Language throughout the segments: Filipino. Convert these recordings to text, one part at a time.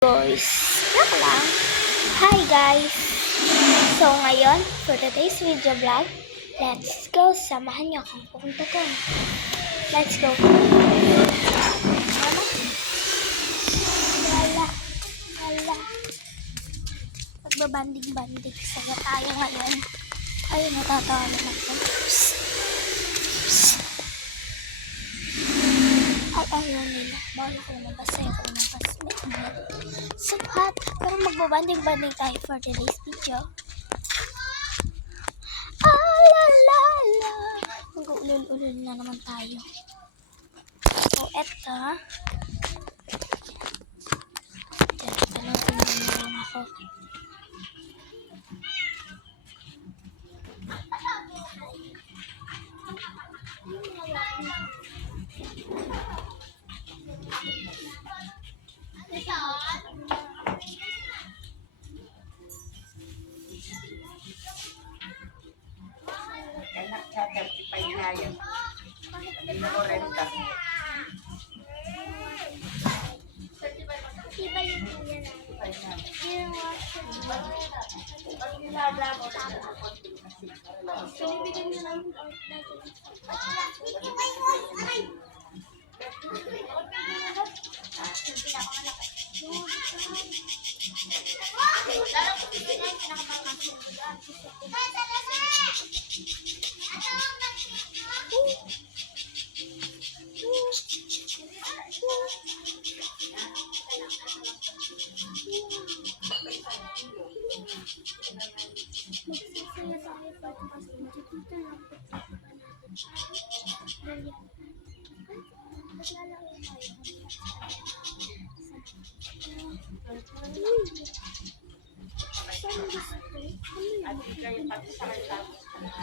Guys, joke lang. Hi guys! So ngayon, for today's video vlog, let's go. Samahan niyo akong pupunta doon. Let's go. Mama? Wala. Magbabanding-banding. Saya tayo ngayon. Ay, natatawa naman ako. Ay, ayaw nila. Bawal ako lumabas. Ayaw ko lumabas. May ingat. So hot. Pero magbabanding-banding tayo for today's video. La. Mag-uulol-ulol na naman tayo. So, eto. Talutin na lang ako. Enak sa 35 na yun. Hindi mo renta. Iba yung kuya namin. Binibigyan nyo lang yung out magsasaya tayo pagkas dito lang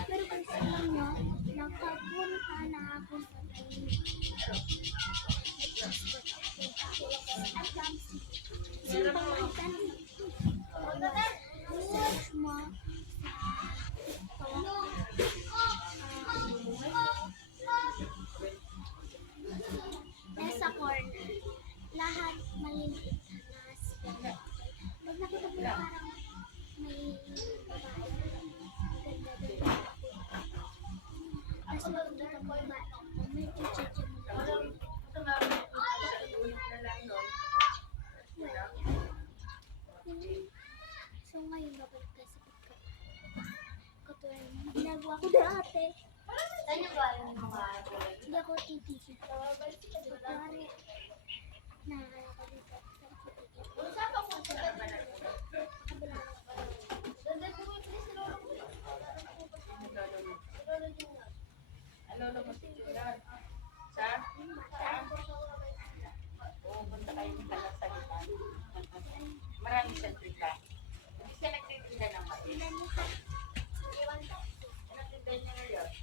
pero kasi alam nyo, nakapunta na ako sa sino bang makitan? Nasa corner. Lahat maliliit na spell. Pag nakita mo parang may babae. Ganda doon. Tapos makikita mo ba? May teacher mo. So ngayon babalik tayo sa katulad ng ginagawa ko dati. Saan yung galing mo ba? Hindi ako titigil. Pagkari na ako dito. Saan pa kung saan ba na? Lolo mo si Julan. Sa? Oo, punta kayo ng talag-salitan. Marami sa trika. Hindi siya nagtitinda ng mati. Nagtitinda niya ngayon.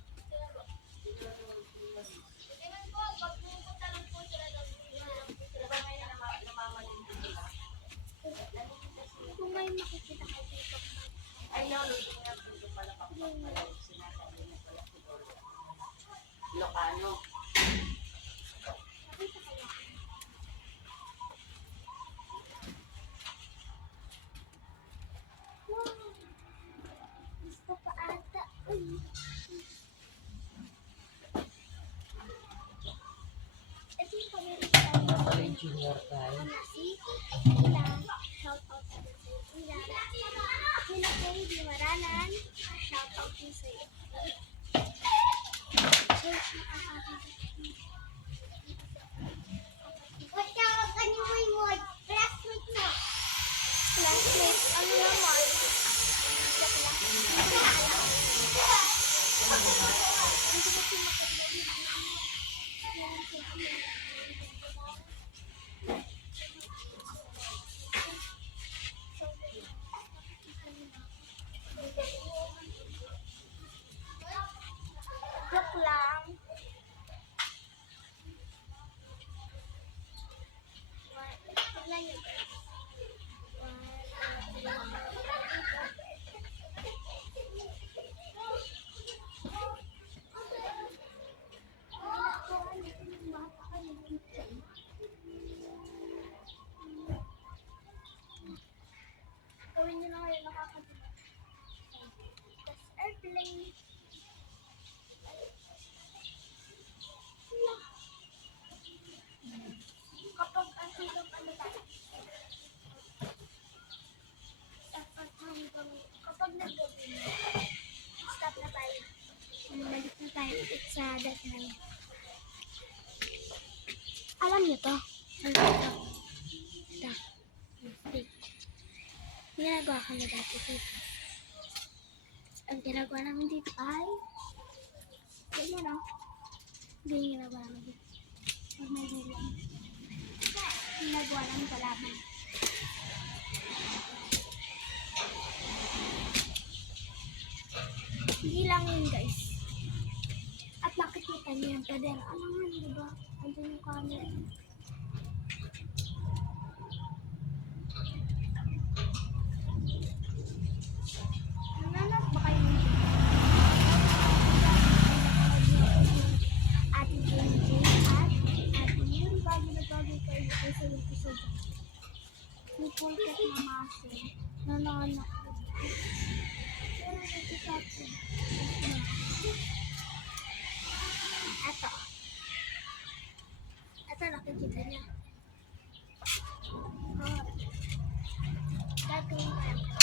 Kung may makikita kayo dito. Ay, lolo, hindi nga dito pala kapag sinasabi niya pala si Lolo. Ilocano. Wow! Gusto pa ata. Ito yung pamilya tayo. Junior tayo. Si Ilang, shout out sa Ilang. Sila kayo di maranan, shout out din sa iyo. So, classmate, ano naman? Kapag ang hirap ano tayo? Kapag nag-gabi na, stop na tayo. Balik na tayo ulit sa that night. Alam niyo to? Ano to? Ito. Wait. Ginagawa kami dati dito. Ang ginagawa namin dito ay ganyan o. Ganyan ginagawa namin dito. Pag may ganyan. Ginagawa namin kalaban. Hindi lang yun guys. At nakikita niyo yung pader. Ano nga, diba? Andun yung camera. Nananap ba kayo ng Ate Jenny at Ate Yun bago na bago kayo sa episode. May porket na masin. Nananap. Pero nakikita ko. Ito. Ito nakikita niya. Gagawin ko.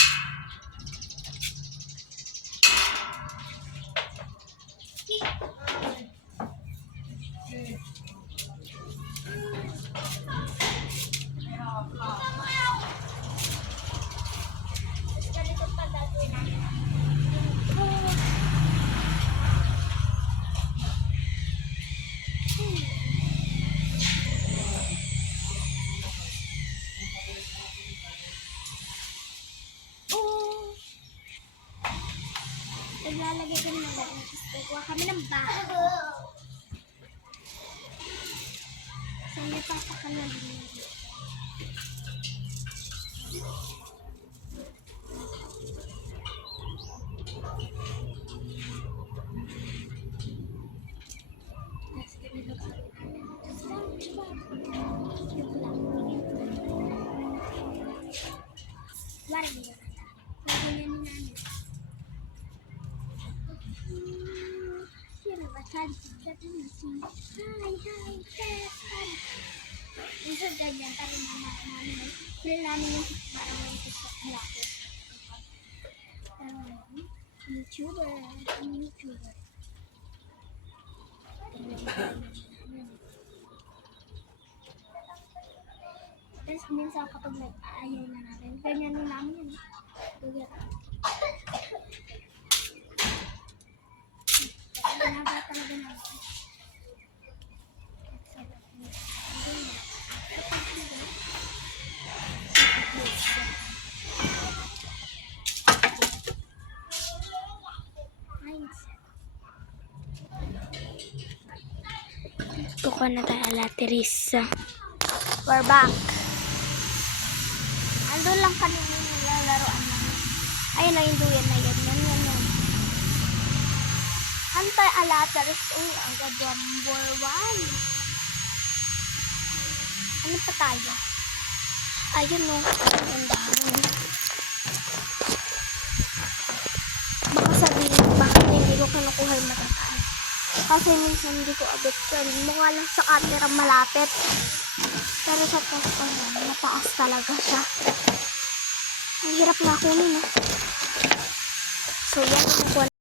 Ganito pa gagawin natin. Naglalagay kami ng ganyan. Tapos kukuha kami ng baho. So, may papakalan din. Tapos ganito gagawin namin. Tapos lang, diba? Ito lang. Warang nyo na. Gagawin namin. Sino ba? Hi, hi, minsan ganyan, pero namin. Feel namin yung parang may TikTok malapit. Pero YouTuber. Tapos minsan kapag ayaw na natin, ganyan na namin yun. Ganyan. Ginagawa talaga namin. Kukuha na tayo lateris. We're back. Andun lang kanina nilalaroan namin. Ayun na yung duyan na yan. Yan. Antay alateris. Oh, agad number 1. Ano pa tayo? Ayun o. Ang dami. Baka sabihin, bakit hindi ko kinukuha yung matataas? Kasi minsan hindi ko abot yan. Mukha lang sa camera malapit. Pero sa posto mataas talaga siya. Ang hirap na kunin. So yan ang kukuha.